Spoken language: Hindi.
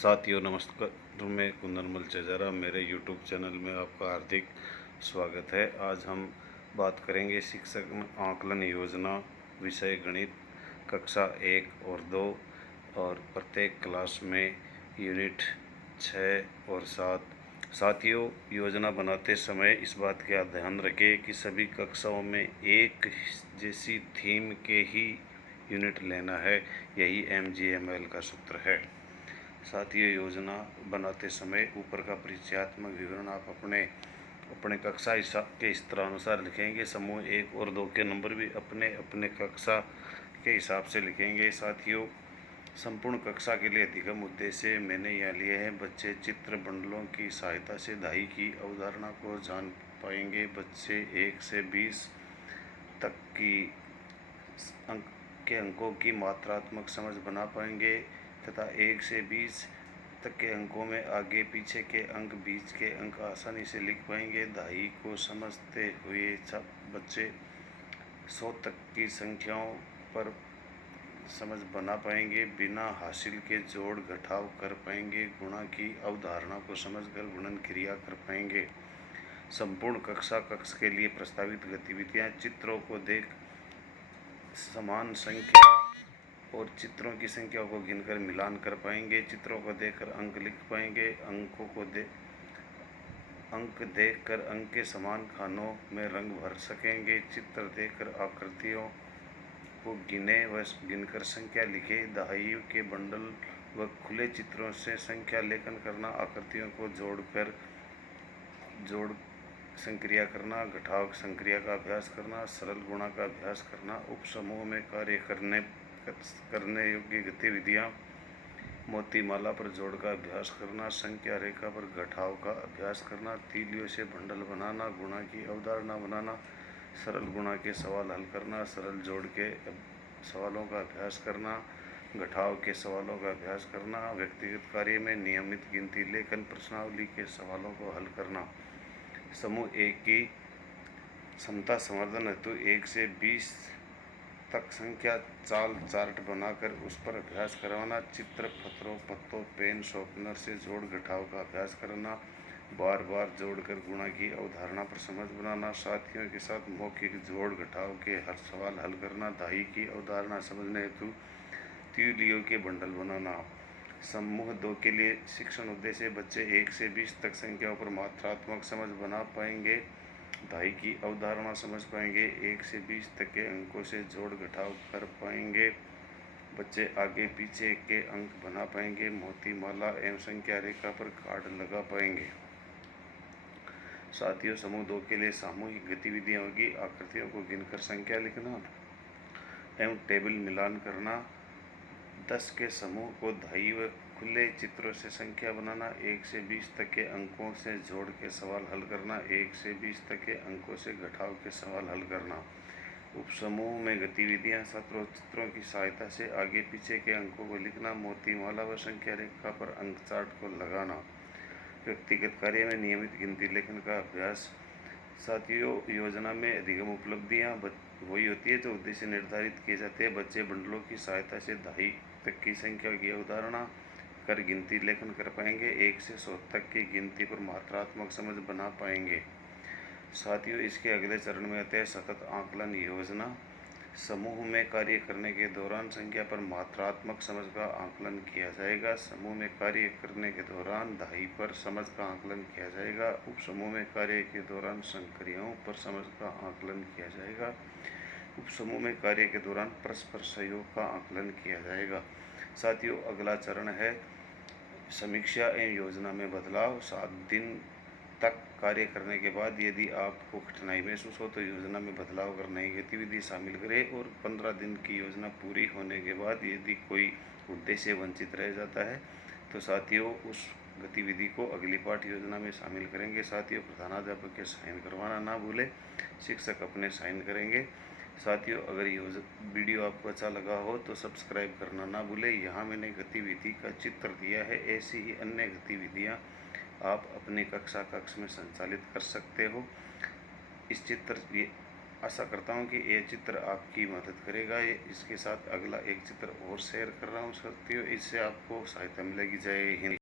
साथियों नमस्कार। मैं कुंदनमल चेजारा, मेरे यूट्यूब चैनल में आपका हार्दिक स्वागत है। आज हम बात करेंगे शिक्षक आकलन योजना, विषय गणित, कक्षा 1 और 2 और प्रत्येक क्लास में यूनिट 6 और 7। साथियों, योजना बनाते समय इस बात का ध्यान रखें कि सभी कक्षाओं में एक जैसी थीम के ही यूनिट लेना है। यही MGML का सूत्र है। साथियों, योजना बनाते समय ऊपर का परिचयात्मक विवरण आप अपने कक्षा के स्तरानुसार लिखेंगे। समूह 1 और 2 के नंबर भी अपने अपने कक्षा के हिसाब से लिखेंगे। साथियों, संपूर्ण कक्षा के लिए अधिगम उद्देश्य मैंने यहाँ लिए हैं। बच्चे चित्र बंडलों की सहायता से दाई की अवधारणा को जान पाएंगे। बच्चे 1 से 20 तक के अंकों की मात्रात्मक समझ बना पाएंगे तथा 1 से 20 तक के अंकों में आगे पीछे के अंक, बीच के अंक आसानी से लिख पाएंगे। दाई को समझते हुए बच्चे 100 तक की संख्याओं पर समझ बना पाएंगे। बिना हासिल के जोड़ घटाव कर पाएंगे। गुणा की अवधारणा को समझकर गुणन क्रिया कर पाएंगे। संपूर्ण कक्ष के लिए प्रस्तावित गतिविधियां: चित्रों को देख समान संख्या और चित्रों की संख्या को गिनकर मिलान कर पाएंगे। चित्रों को देखकर अंक लिख पाएंगे। अंक देखकर अंक के समान खानों में रंग भर सकेंगे। चित्र देखकर आकृतियों को गिने व गिनकर संख्या लिखे। दाई के बंडल व खुले चित्रों से संख्या लेखन करना। आकृतियों को जोड़ संक्रिया करना। घटाव संक्रिया का अभ्यास करना। सरल गुणा का अभ्यास करना। उप समूह में कार्य करने योग्य गतिविधियां: मोती माला पर जोड़ का अभ्यास करना। संख्या रेखा पर घटाव का अभ्यास करना। तीलियों से बंडल बनाना। गुणा की अवधारणा बनाना। सरल गुणा के सवाल हल करना। सरल जोड़ के सवालों का अभ्यास करना। घटाव के सवालों का अभ्यास करना। व्यक्तिगत कार्य में नियमित गिनती लेखन प्रश्नावली के सवालों को हल करना। समूह 1 की क्षमता संवर्धन हेतु 1 से 20 तक संख्या चाल चार्ट बनाकर उस पर अभ्यास करवाना। चित्र, पत्रों, पेन शॉर्पनर से जोड़ घटाव का अभ्यास करना। बार बार जोड़कर गुणा की अवधारणा पर समझ बनाना। साथियों के साथ मौखिक जोड़ घटाव के हर सवाल हल करना। दाई की अवधारणा समझने हेतु तीलियों के बंडल बनाना। समूह 2 के लिए शिक्षण उद्देश्य: बच्चे 1 से 20 तक संख्याओं पर मात्रात्मक समझ बना पाएंगे। दाई की अवधारणा समझ पाएंगे। 1 से 20 तक के अंकों से जोड़ घटाव कर पाएंगे। बच्चे आगे पीछे के अंक बना पाएंगे। मोती माला एवं संख्या रेखा पर कार्ड लगा पाएंगे। साथियों, समूह 2 के लिए सामूहिक गतिविधियां होगी: आकृतियों को गिनकर संख्या लिखना एवं टेबल मिलान करना। 10 के समूह को दाई व खुले चित्रों से संख्या बनाना। 1 से 20 तक के अंकों से जोड़ के सवाल हल करना। 1 से 20 तक के अंकों से घटाव के सवाल हल करना। उपसमूह में गतिविधियां: चित्रों की सहायता से आगे पीछे के अंकों को लिखना। मोती माला व संख्या रेखा पर अंक चार्ट को लगाना। व्यक्तिगत कार्य में नियमित गिनती लेखन का अभ्यास। साथियों, योजना में अधिगम उपलब्धियां वही होती है जो उद्देश्य निर्धारित किए जाते हैं। बच्चे बंडलों की सहायता से दाई तक की संख्या की अवधारणा कर गिनती लेखन कर पाएंगे। 1 से 100 तक की गिनती पर मात्रात्मक समझ बना पाएंगे। साथियों, इसके अगले चरण में आते हैं सतत आकलन योजना। समूह में कार्य करने के दौरान संख्या पर मात्रात्मक समझ का आकलन किया जाएगा। समूह में कार्य करने के दौरान दाई पर समझ का आकलन किया जाएगा। उप समूह में कार्य के दौरान संक्रियाओं पर समझ का आकलन किया जाएगा। उप समूह में कार्य के दौरान परस्पर सहयोग का आकलन किया जाएगा। साथियों, अगला चरण है समीक्षा एवं योजना में बदलाव। 7 दिन तक कार्य करने के बाद यदि आपको कठिनाई महसूस हो तो योजना में बदलाव कर नई गतिविधि शामिल करें। और 15 दिन की योजना पूरी होने के बाद यदि कोई उद्देश्य वंचित रह जाता है तो साथियों उस गतिविधि को अगली पाठ योजना में शामिल करेंगे। साथियों, प्रधानाध्यापक के साइन करवाना ना भूलें। शिक्षक अपने साइन करेंगे। साथियों, अगर वीडियो आपको अच्छा लगा हो तो सब्सक्राइब करना ना भूलें। यहाँ मैंने गतिविधि का चित्र दिया है। ऐसी ही अन्य गतिविधियाँ आप अपने कक्ष में संचालित कर सकते हो। इस चित्र आशा करता हूँ कि ये चित्र आपकी मदद करेगा। इसके साथ अगला एक चित्र और शेयर कर रहा हूँ साथियों, इससे आपको सहायता मिलेगी। जय हिंद।